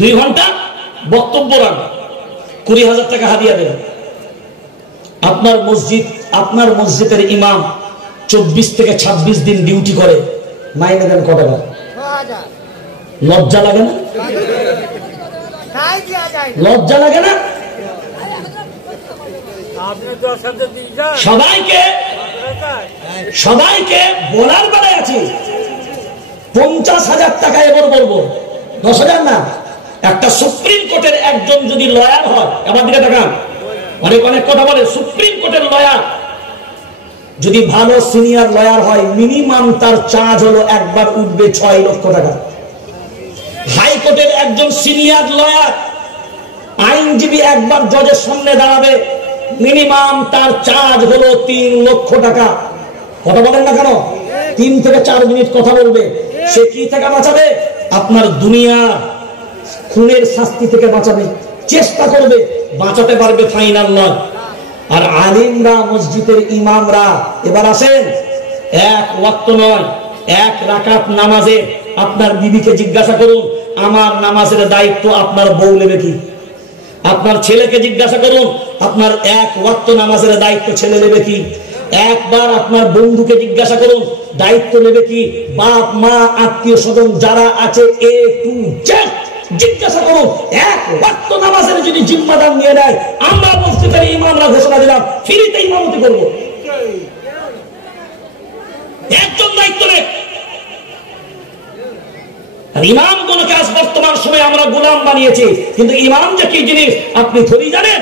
2 ঘন্টা বক্তব্য রাখবেন, 20,000 টাকা হাদিয়া দেবেন। আপনার মসজিদের ইমাম 24 থেকে 26 দিন ডিউটি করে, মাইনে দেন কত টাকা? লজ্জা লাগে না? লজ্জা লাগে না? সবাইকে বলার বেলায় আছে 50,000 টাকা এবার বলবো, 10,000 না। একটা সুপ্রিম কোর্টের একজন যদি লয়ার হয়, আমার দিকে দেখান, অনেক কথা বলে, সুপ্রিম কোর্টের লয়ার যদি ভালো সিনিয়র লয়ার হয়, মিনিমাম তার চার্জ হলো একবার উঠবে 6 লক্ষ টাকা। হাইকোর্টের একজন সিনিয়র লয়ার আইনজীবী একবার জজের সামনে দাঁড়াবে, মিনিমাম তার চার্জ হলো 3 লক্ষ টাকা। কথা বলেন না কেন? 3 থেকে 4 মিনিট কথা বলবে। সে কি থেকে বাঁচাবে? আপনার দুনিয়া খুনের শাস্তি থেকে বাঁচাবে, চেষ্টা করবে, বাঁচাতে পারবে, ফাইনাল নয়। আর আলিমরা, মসজিদের ইমামরা, এবার আসেন, 1 ওয়াক্ত নয়, 1 রাকাত নামাজে আপনার বিবিকে জিজ্ঞাসা করুন, আমার নামাজের দায়িত্ব আপনার বউ নেবে কি? আপনার ছেলেকে জিজ্ঞাসা করুন, আপনার 1 ওয়াক্ত নামাজের দায়িত্ব ছেলে নেবে কি? একবার আপনার বন্ধুকে জিজ্ঞাসা করুন, দায়িত্ব নেবে কি? বাপ মা আত্মীয় স্বজন যারা আছে A to Z জিজ্ঞাসা করুন, 1 ওয়াক্ত নামাজের যদি জিম্মাদার নিয়ে নেয়, আমরা মসজিদের ইমামরা ঘোষণা দিলাম ফ্রিতে ইমামতি করব। একজন দায়িত্ব নেই। আর ইমাম কোন কাজ বর্তমান সময়ে আমরা গোলাম বানিয়েছি, কিন্তু ইমাম যে কি জিনিস আপনি থরি জানেন?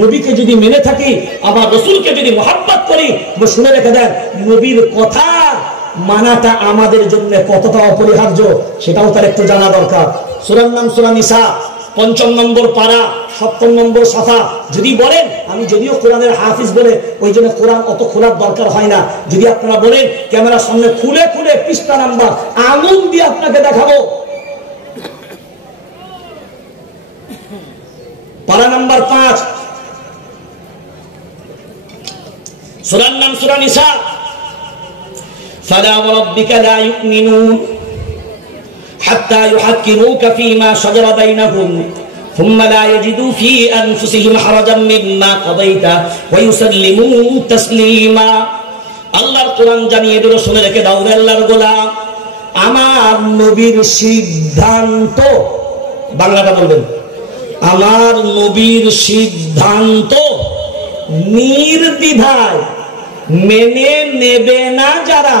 নবীকে যদি মেনে থাকি, আবার রসুলকে যদি মহাব্বত করি, শুনে রেখে দেন, নবীর কথা মানাটা আমাদের জন্য কতটা অপরিহার্য সেটাও তার একটু জানা দরকার। সূরার নাম সূরা নিসা, 5 নম্বর পারা, 7 নম্বর সাফা। যদি বলেন আমি যদিও কোরআনের হাফিজ বলে ওই জন্য কোরআন অত খোলার দরকার হয় না, যদি আপনারা বলেন ক্যামেরার সামনে খুলে খুলে পৃষ্ঠা নাম্বার আঙুল দিয়ে আপনাকে দেখাবো। পারা নাম্বার 5, সূরার নাম সূরা নিসা। ফালা ওয়ারাব্বিকা লা ইউমিনুন হাত্তা ইউহাক্কিমুকা ফীমা শাজারা বাইনাহুম থুম্মা লা ইয়াজিদু ফী আনফুসিহিম হারাজাম মিম্মা কাদাইতা ওয়া ইউসাল্লিমু তাসলিমা। আল্লাহর কোরআন জানিয়ে দিল, শুনে রেখে দাও রে আল্লাহর গোলাম, আমার নবীর সিদ্ধান্ত, বাংলাটা বলবেন, আমার নবীর সিদ্ধান্ত নির্দ্বিধায় মেনে নেবে না যারা,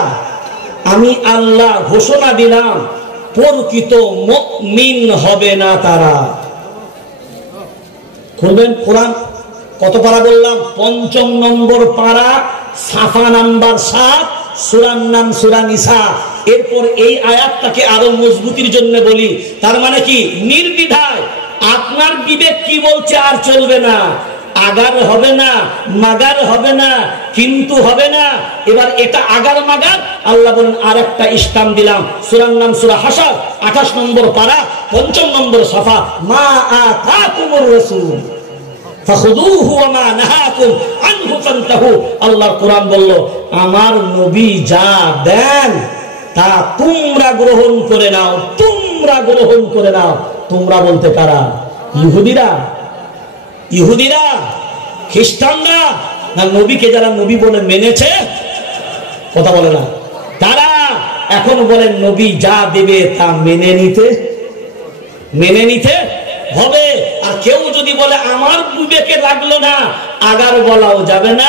আমি আল্লাহ ঘোষণা দিলাম প্রকৃত মুমিন হবে না তারা। খুলবেন কোরআন, কত পারা বললাম? 5 নম্বর পারা, সাফা নাম্বার 7, সূরার নাম সূরা নিসা। এরপর এই আয়াতটাকে আরো মজবুতির জন্য বলি, তার মানে কি? নির্দ্বিধায় আপনার বিবেক কি বলছে আর চলবে না, আগার হবে না, মাগার হবে না, কিন্তু হবে না। এবার এটা আগার মাগার, আল্লাহ বলেন আর একটা ইসলাম দিলাম। সূরার নাম সূরা হাসর, 28 নম্বর পারা, 5 নম্বর সাফা। মা আতাকুমুর রাসূল ফাখুযুহু ওয়া মা নাহাকুম আনহু ফান্তাহু। আল্লাহর কোরআন বলল, আমার নবী যা দেন তা তোমরা গ্রহণ করে নাও, তোমরা গ্রহণ করে নাও। তোমরা বলতে কারা? ইহুদিরা, ইহুদিরা, খ্রিস্টানরা, না নবীকে যারা নবী বলে মেনেছে, কথা বলে না, তারা এখন বলেন নবী যা দেবে তা মেনে নিতে হবে। আর কেউ যদি বলে আমার বিবেকে লাগলো না, আগার বলাও যাবে না,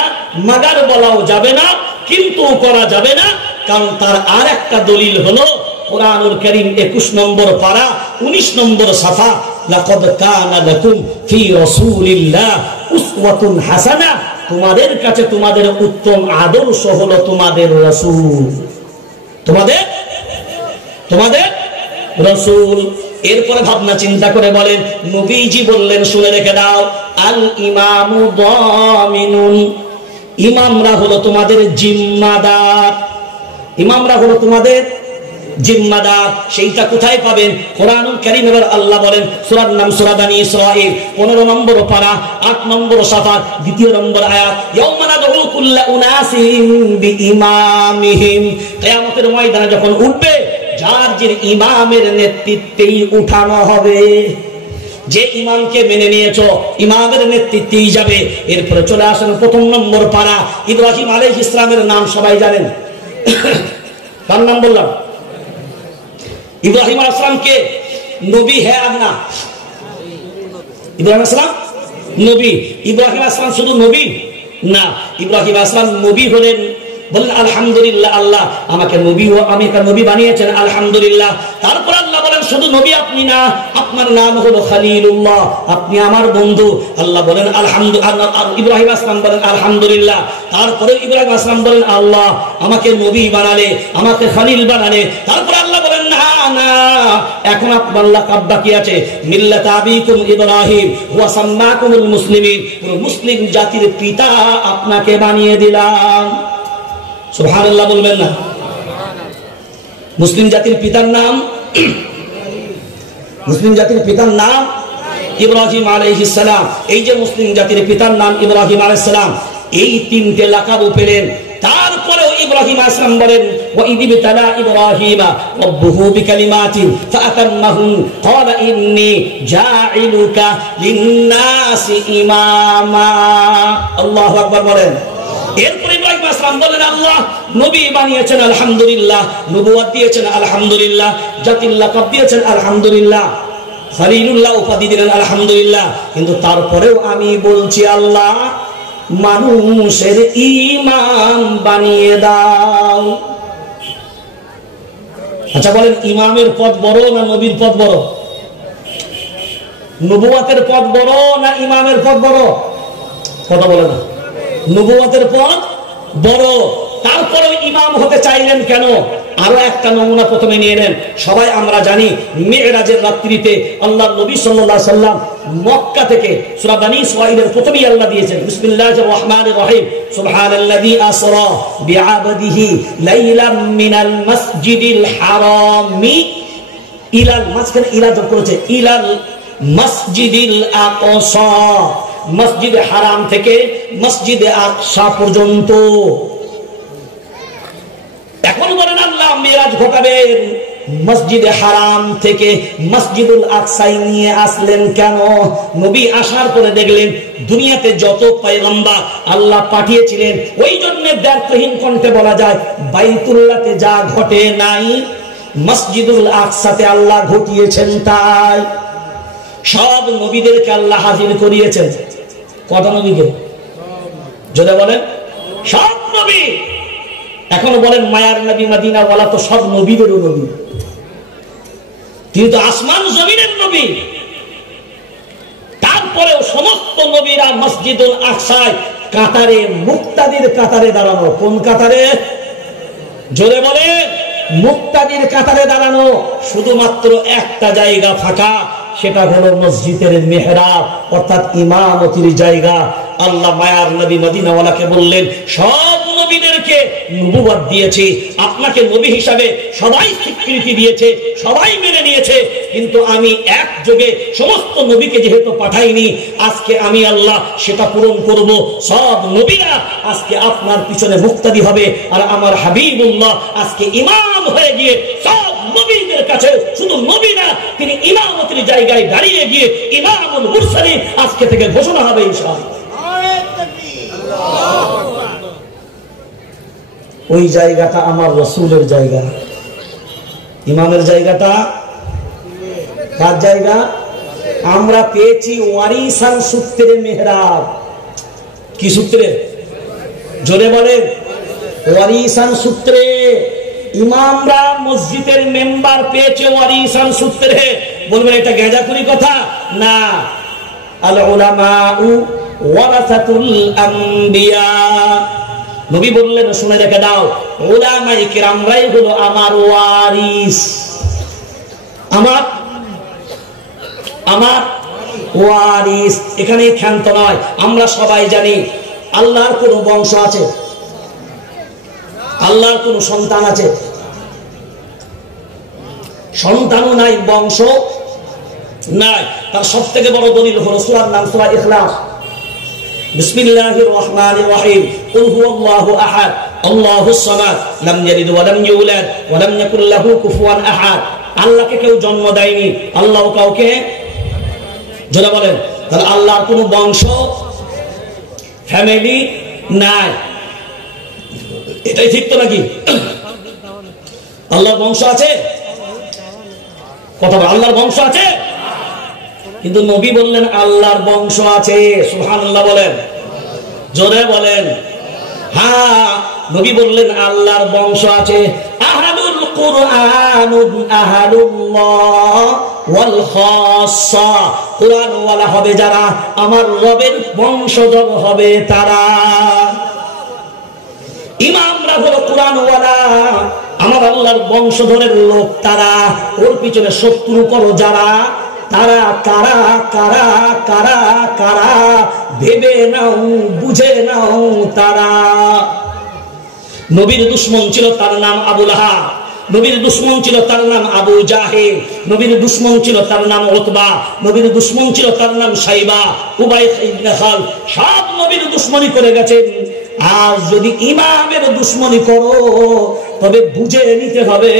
মাগার বলাও যাবে না, কিন্তু করা যাবে না, কারণ তার আর একটা দলিল হলো কোরআনুল কারীম 21 নম্বর পারা, 19 নম্বর সাফা। লাকাদ কানা লাকুম ফি রাসূলিল্লাহ উসওয়াতুন হাসানা। তোমাদের কাছে তোমাদের উত্তম আদর্শ হলো তোমাদের রাসূল, তোমাদের রাসূল। এরপরে ভাবনা চিন্তা করে বলেন, নবীজি বললেন, শুনে রেখে দাও, আল ইমামু দামিনুন, ইমামরা হলো তোমাদের জিম্মাদার, ইমামরা হলো তোমাদের জিম্মাদার। সেইটা কোথায় পাবেন? কোরআনুল কারীম। এবার আল্লাহ বলেন, সূরার নাম সূরা বনী ইসরাঈল, 15 নম্বর পারা, 8 নম্বর সাফা, 2 নম্বর আয়াত। ইয়াউমা নাদউ কুল্লা উনাসিন বিইমামিহিম। কিয়ামতের ময়দানে যখন উঠবে, চার্জের ইমামের নেতৃত্বেই উঠানো হবে। যে ইমামকে মেনে নিয়েছো ইমামের নেতৃত্বেই যাবে। এরপরে চলে আসেন প্রথম নম্বর পারা। ইব্রাহিম আলাইহিস সালামের নাম সবাই জানেন। কার নাম বললাম? ইব্রাহিম আলাইহিস সালামকে নবী হ্যাঁ আর না? ইব্রাহিম আলাইহিস সালাম নবী। ইব্রাহিম আলাইহিস সালাম শুধু নবী না, ইব্রাহিম আলাইহিস সালাম নবী হলেন, বলেন আলহামদুলিল্লাহ, আল্লাহ আমাকে নবী ও আমি একটা নবী বানিয়েছেন, আলহামদুলিল্লাহ। তারপর আল্লাহ বলেন শুধু নবী আপনি না, আপনার নাম হলো খলিলুল্লাহ, আপনি আমার বন্ধু। আল্লাহ বলেন আলহামদুলিল্লাহ, ইব্রাহিম আলাইহিস সালাম বলেন আলহামদুলিল্লাহ। তারপরে ইব্রাহিম আলাইহিস সালাম বলেন আল্লাহ আমাকে নবী বানালে, আমাকে খলিল বানালে। তারপর আল্লাহ বলেন না না, এখন আপনার লাকাব বাকি আছে, মিল্লাত আবিকুম ইব্রাহিম ওয়া সাম্মাকুমুল মুসলিমিন, পুরো মুসলিম জাতির পিতা আপনাকে বানিয়ে দিলাম। সুবহানাল্লাহ বলবেন না? মুসলিম জাতির পিতার নাম, মুসলিম জাতির পিতার নাম ইব্রাহিম আলাইহিস সালাম। এই যে মুসলিম জাতির পিতার নাম ইব্রাহিম আলাইহিস সালাম, এই তিনটে লাকাব পেলেন। তারপরেও ইব্রাহিম আলাইহিস সালাম বলেন ওয়া ইযবিতালা ইব্রাহিমা রাব্বুহু বিকালিমাতিন ফাআতাম্মাহুন ক্বালা ইন্নী জাঈলুকা লিন-নাসি ইমামা। আল্লাহু আকবার বলেন। এরপরে ইব্রাহিম আলাইহিস সালাম বলেন আল্লাহ নবী বানিয়েছেন আলহামদুলিল্লাহ, নবুয়ত দিয়েছেন আলহামদুলিল্লাহ, জাতির লাকাব দিয়েছেন আলহামদুলিল্লাহ, খলিলুল্লাহ উপাধি দিলেন আলহামদুলিল্লাহ। কিন্তু তারপরেও আমি বলছি আল্লাহ মানুষের ইমাম বানিয়ে দাও। আচ্ছা বলেন ইমামের পদ বড় না নবীর পদ বড়? নবুয়তের পদ বড় না ইমামের পদ বড়? কথা বলে না। নবুয়তের পদ বড়, তারপরেও ইমাম হতে চাইলেন কেন? আরো একটা নমুনা প্রথমে নিয়ে নেন। সবাই আমরা জানি মিরাজের রাত্রিতে আল্লাহর নবী সাল্লাল্লাহু আলাইহি সাল্লাম মক্কা থেকে সূরা বনী ইসরাঈলের প্রথমেই আল্লাহ দিয়েছেন বিসমিল্লাহির রহমানির রহিম, সুবহানাল্লাযী আসরা বিআবদিহি লাইলাম মিনাল মাসজিদিল হারামি ইলাল, মাঝখানে ইলা যোগ করেছে, ইলাল মসজিদিল আকসা, মসজিদে হারাম থেকে মসজিদে আকসা পর্যন্ত। এখন বলেন আল্লাহ মেরাজ ঘটাবেন, মসজিদে হারাম থেকে মসজিদুল আকসায় নিয়ে আসলেন কেন? নবী আসার পরে দেখলেন দুনিয়াতে যত পয়গম্বর আল্লাহ পাঠিয়েছিলেন, ওই জন্য দ্ব্যর্থহীন কণ্ঠে বলা যায় বাইতুল্লাহতে যা ঘটে নাই মসজিদুল আকসাতে আল্লাহ ঘটিয়েছেন তাই। সব নবীদেরকে আল্লাহ হাজির করিয়েছেন। কত নবীকে? যদি বলেন সব নবী। এখন বলেন মায়ার নবী মদিনা ওয়ালা তো সব নবীদেরও নবী, তিনি তো আসমান জমিনের নবী। তারপরেও সমস্ত নবীরা মসজিদুল আকসায় কাতারে, মুক্তাদির কাতারে দাঁড়ানো। কোন কাতারে? জোরে বলে। মুক্তাদির কাতারে দাঁড়ানো। শুধুমাত্র একটা জায়গা ফাঁকা, সেটা হলো মসজিদের মেহরাব, অর্থাৎ ইমামতির জায়গা। আল্লাহ মায়ার নবী মদিনাওয়ালাকে বললেন সব নবীদেরকে নবুয়ত দিয়েছি, আপনাকে নবী হিসাবে সবাই স্বীকৃতি দিয়েছে, সবাই মেনে নিয়েছে, কিন্তু আমি একযোগে সমস্ত নবীকে যেহেতু পাঠাইনি, আজকে আমি আল্লাহ সেটা পূরণ করব। সব নবীরা আজকে আপনার পিছনে মুক্তাদি হবে, আর আমার হাবিবুল্লাহ আজকে ইমাম হয়ে গিয়ে সব নবীদের কাছে শুধু নবী না, তিনি ইমামতির জায়গায় দাঁড়িয়ে গিয়ে ইমামুল মুরসালিন আজকে থেকে ঘোষণা হবে ইনশাআল্লাহ। ওই জায়গাটা আমার রাসূলের জায়গা। ইমামের জায়গাটা কার জায়গা? আমরা পেয়েছি ওয়ারিসান সূত্রে মেহরাব। কি সূত্রে? জোরে বলে। ওয়ারিসান সূত্রে ইমামরা মসজিদের মেম্বার পেয়েছে ওয়ারিসান সূত্রে। বলবেন এটা গেঁজাখুরি কথা? না। আল উলামাউ ওয়ারাসাতুল আম্বিয়া। নবী বললেন শুনে রেখে দাও, উলামায়ে কিরামরাই হলো আমার ওয়ারিস, আমার ওয়ারিস। এখানে ক্ষান্ত নয়, আমরা সবাই জানি আল্লাহর কোন বংশ আছে? আল্লাহর কোন সন্তান আছে? সন্তানও নাই, বংশ নাই। তার সব থেকে বড় দলিল হলো সূরার নাম সূরা ইখলাস। বিসমিল্লাহির রহমানির রহিম, কুল হুয়াল্লাহু আহাদ আল্লাহুস সামাদ লাম ইয়ালিদ ওয়া লাম ইউলাদ ওয়া লাম ইয়াকুল লাহু কুফুয়ান আহাদ। আল্লাহকে কেউ জন্ম দেয়নি, আল্লাহ কাউকে যারা বলেন, তাহলে আল্লাহর কোনো বংশ ফ্যামিলি নাই, এটাই ঠিক তো নাকি? আল্লাহর বংশ আছে? কথা বল, আল্লাহর বংশ আছে? কিন্তু নবী বললেন আল্লাহর বংশ আছে। সুবহানাল্লাহ বলেন, জোরে বলেন। হ্যাঁ, নবী বললেন আল্লাহর বংশ আছে। আহালুল কুরআনুন আহালুল্লাহ ওয়াল খাসসা, কুরআন ওয়ালা হবে যারা, আমার রবের বংশধর হবে তারা। ইমামরা হলো কুরআন ওয়ালা, আমার আল্লাহর বংশধরের লোক তারা। ওর পিছনে শত্রু করো যারা, তারা কারা কারা কারা কারা ভেবে নাও, বুঝে নাও তারা। নবীর দুশমন ছিল তার নাম আবু লাহাব, নবীর দুশমন ছিল তার নাম আবু জাহেল, নবীর দুশমন ছিল তার নাম উতবা, নবীর দুশমন ছিল তার নাম সাইবা, উবাই ইবনে খাল। সব নবীর দুশমনি করে গেছেন। আর যদি ইমামের দুশমনি করো তবে বুঝে নিতে হবে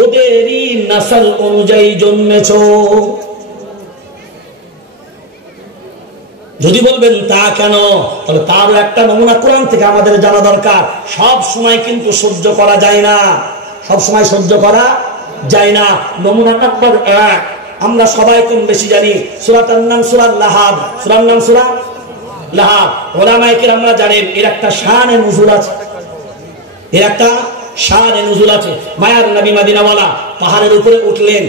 ওদেরই নাসল অনুযায়ী জন্মেছো। যদি বলবেন তা কেন, তাহলে তারও একটা নমুনা কোরআন থেকে আমাদের জানা দরকার। সব সময় কিন্তু সহ্য করা যায় না, সব সময় সহ্য করা যায় না। নমুনা নাম্বার 1 আমরা সবাই কম বেশি জানি, সূরাটার নাম সূরা লাহাব। সূরার নাম সূরা লাহাব। উলামায়ে কিরামরা জানেন এর একটা শানে নুজুল আছে, এর একটা শানে নুজুল আছে। মায়ার নবী মদিনাওয়ালা পাহাড়ের উপরে উঠলেন,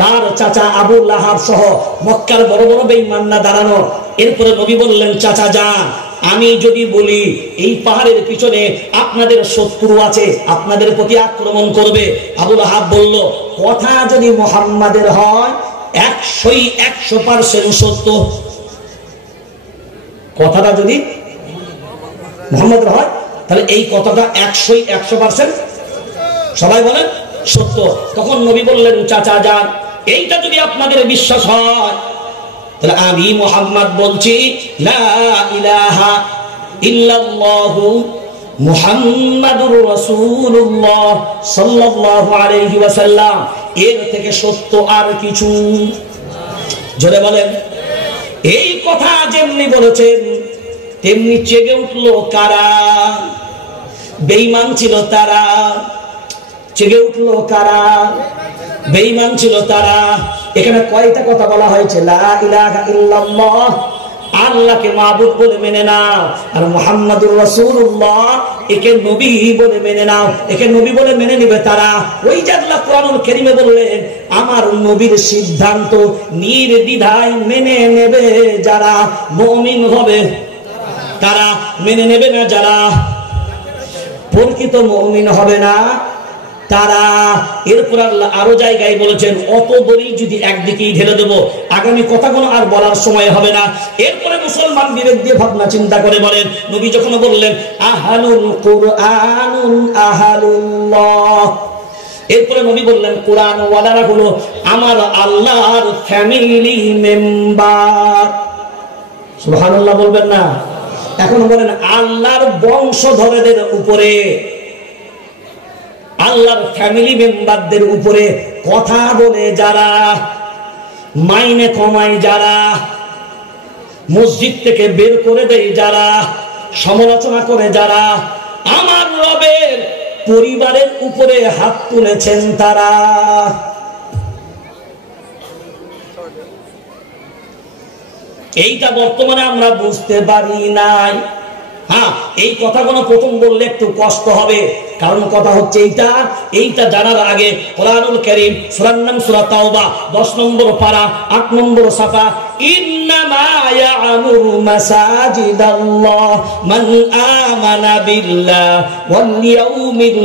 তার চাচা আবু লাহাব সহ মক্কার বড় বড় বেঈমানরা দাঁড়ানো। এরপরে নবী বললেন, চাচা যান, আমি যদি বলি এই পাহাড়ের পিছনে আপনাদের শত্রু আছে, আপনাদের প্রতি আক্রমণ করবে। আবু লাহাব বলল, কথা যদি মুহাম্মাদের হয় 100% সত্য। কথাটা যদি মুহাম্মাদের হয় তাহলে এই কথাটা 100% সবাই বলেন সত্য। তখন নবী বললেন, চাচা যান, এইটা যদি আপনাদের বিশ্বাস হয় তাহলে আমি মুহাম্মদ বলছি লা ইলাহা ইল্লাল্লাহু মুহাম্মাদুর রাসূলুল্লাহ সাল্লাল্লাহু আলাইহি ওয়াসাল্লাম, এর থেকে সত্য আর কিছু। জোরে বলেন। এই কথা যেমনি বলেছেন তেমনি জেগে উঠলো কারা? বেঈমান ছিল তারা। জেগে উঠলো কারা? বেঈমান ছিল তারা। এখানে কয়টা কথা বলা হয়েছে? লা ইলাহা ইল্লাল্লাহ, আল্লাহকে মাবুদ বলে মেনে নাও, আর মুহাম্মাদুর রাসূলুল্লাহ একে নবী বলে মেনে নাও। একে নবী বলে মেনে নিবে তারা। ওই যে আল্লাহ কোরআনুল কারীমে বললেন, আমার নবীর সিদ্ধান্ত নির্দ্বিধায় মেনে নেবে যারা, মুমিন হবে তারা। মেনে নেবে না যারা, প্রকৃত মুমিন হবে না তারা। এরপর আল্লাহ আরো জায়গায় বলেছেন, অত দলিল যদি একদিকেই ঢেলে দেবো, আগামী কথাগুলো আর বলার সময় হবে না। এরপরে মুসলমান বিবেক দিয়ে ভাবনা চিন্তা করে বলেন, নবী যখন বললেন আহালুল কুরআনুন আহালুল্লাহ, এরপরে নবী বললেন কোরআন ওয়ালারা হলো আমার আল্লাহর ফ্যামিলি মেম্বার। সুবহানাল্লাহ বলবেন না? এখন বলেন আল্লাহর বংশধরদের উপরে, আল্লাহর ফ্যামিলি মেম্বারদের উপরে কথা বলে যারা, মাইনে কমায় যারা, মসজিদ থেকে বের করে দেয় যারা, সমালোচনা করে যারা, আমার রবের পরিবারের উপরে হাত তুলেছেন তারা। এইটা বর্তমানে আমরা বুঝতে পারি নাই। হ্যাঁ, এই কথাগুলো প্রথম বললে একটু কষ্ট হবে, কারণ কথা হচ্ছে এইটা জানার আগে কোরআনুল কারীম সূরার নাম সূরা তাওবা 10 নম্বর পারা 8 নম্বর সাফা, ইন্নামা ইয়া'মুরু মাসাজিদাল্লাহ মান আমানা বিল্লাহ ওয়াল ইয়াউমিল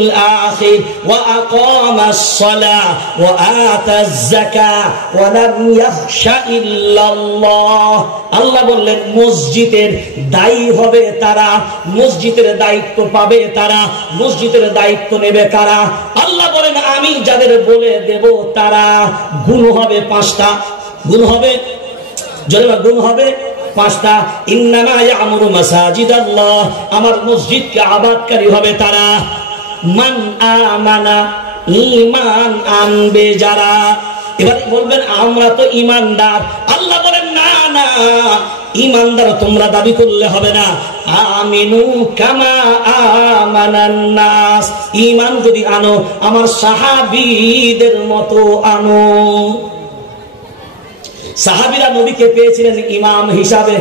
আখির ওয়া আকামাস সালাহ ওয়া আতাজ যাকাহ ওয়া লাম ইয়াখশা ইল্লাল্লাহ। আল্লাহ বললেন মসজিদের দায়ী হবে তারা, মসজিদের দায়িত্ব পাবে তারা, মসজিদের দায়িত্ব নেবে কারা? আল্লাহ বলেন আমি যাদের বলে দেব তারা। গুণ হবে 5টা। গুণ হবে, গুণ হবে পাঁচটা, ইন্নামা ইয়ামুরু মাসাজিদাল্লাহ, আমার মসজিদকে আবাদকারী হবে তারা, মান আমানা, ঈমান আনবে যারা। এবার বলবেন আমরা তো ঈমানদার, আল্লাহ বলেন না না, ঈমানদার তোমরা দাবি করলে হবে না, আমিনু কামা আমানান নাস, ঈমান যদি আনো আমার সাহাবীদের মতো আনো। সাহাবীরা নবীকে পেয়েছিলেন ইমাম হিসাবে,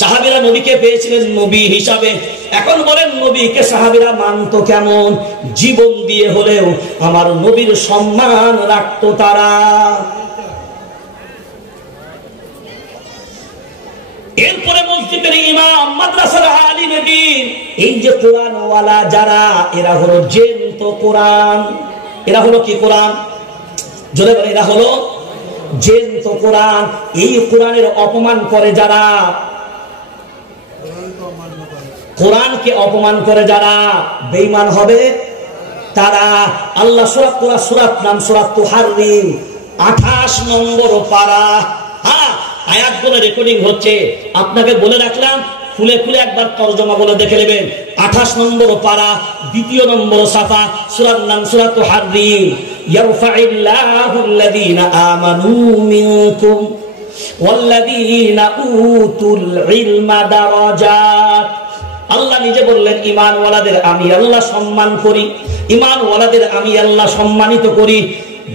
সাহাবীরা নবীকে পেয়েছিলেন নবী হিসাবে। এখন বলেন নবীকে সাহাবীরা মানতো কেমন? জীবন দিয়ে হলেও আমার নবীর সম্মান রাখতো তারা। এরপরে মসজিদের ইমাম, মাদ্রাসার আলিম দ্বীন, এই যে কোরআন ওয়ালা যারা, এরা হলো জ্যান্ত কোরআন। এরা হলো কি কোরআন? জোরে বলে, এরা হলো জ্যান্ত কোরআন। এই কোরআনের অপমান করে যারা, কোরআনকে অপমান করে যারা, বেঈমান হবে তারা। আল্লাহ সূরাত নাম সূরাত তুহাররিম, 28 নম্বর পারা। হ্যাঁ, আয়াতগুলো রেকর্ডিং হচ্ছে, আপনাকে বলে রাখলাম, খুলে খুলে একবার তরজমা বলে দেখে নেবেন। 28 নম্বর পারা, 2 নম্বর সাফা, সূরার নাম সূরাত তুহাররিম। ইয়ারফাইল্লাহু আল্লাযীনা আমানু মিনকুম ওয়াল্লাযীনা উতুল ইলমা দারাজাত। আল্লাহ নিজে বললেন ঈমানওয়ালাদের আমি আল্লাহ সম্মান করি, ঈমানওয়ালাদের আমি আল্লাহ সম্মানিত করি।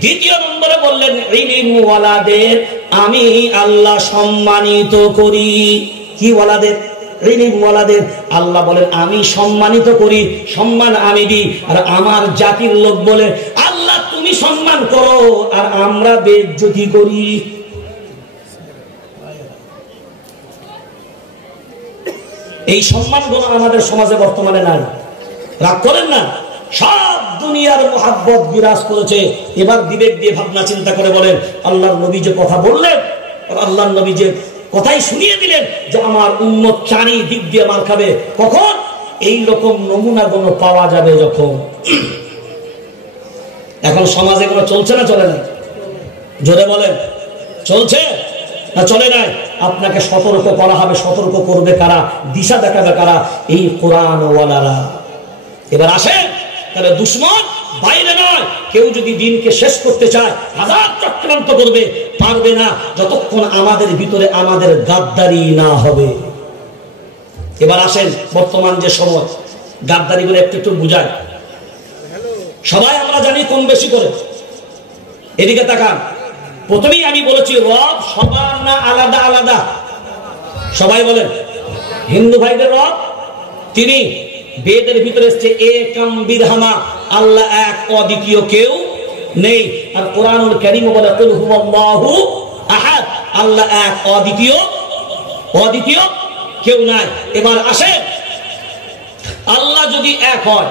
2 নম্বরে বললেন ইলমওয়ালাদের আমি আল্লাহ সম্মানিত করি। কি ওয়ালাদের? ইলমওয়ালাদের। আল্লাহ বলেন আমি সম্মানিত করি, সম্মান আমি দিই। আর আমার জাতির লোক বলে আল্লাহ তুমি সম্মান করো আর আমরা বেইজ্জতি করি। এই সম্মানগুলো আমাদের সমাজে বর্তমানে নাই। রাগ করেন না, সব দুনিয়ার মোহাব্বত বিরাজ করেছে। এবার বিবেক দিয়ে ভাবনা চিন্তা করে বলেন, আল্লাহর নবী যে কথা বললেন, আল্লাহর নবী যে কথাই শুনিয়ে দিলেন যে আমার উম্মত চারিদিক দিয়ে মার খাবে, কখন? এই রকম নমুনাগুলো পাওয়া যাবে যখন। এখন সমাজে এগুলো চলছে না চলে না? জোরে বলেন, চলছে না চলে নাই? আপনাকে সতর্ক করা হবে। সতর্ক করবে কারা? দিশা দেখাবে কারা? এই কোরআন ওয়ালারা। এবার আসেন, তাহলে দুশ্মন বাইরে নয়, কেউ যদি দিনকে শেষ করতে চায় হাজার চক্রান্ত করবে, পারবে না যতক্ষণ আমাদের ভিতরে আমাদের গাদ্দারি না হবে। এবার আসেন, বর্তমান যে সময়, গাদ্দারি গুলো একটু একটু বুঝায়। সবাই আমরা জানি কম বেশি করে। এদিকে তাকান, প্রথমেই আমি বলেছি রব সবার না আলাদা আলাদা? সবাই বলেন, হিন্দু ভাইদের রব তিনি। বেদের ভিতরে এসছে একম বিরহামা, আল্লাহ এক, অদ্বিতীয় কেউ নেই। আর কোরআনুল কারীম বলে কুল হুয়াল্লাহু আহাদ, আল্লাহ এক, অদ্বিতীয়, অদ্বিতীয় কেউ নাই। এবার আসে, আল্লাহ যদি এক হয়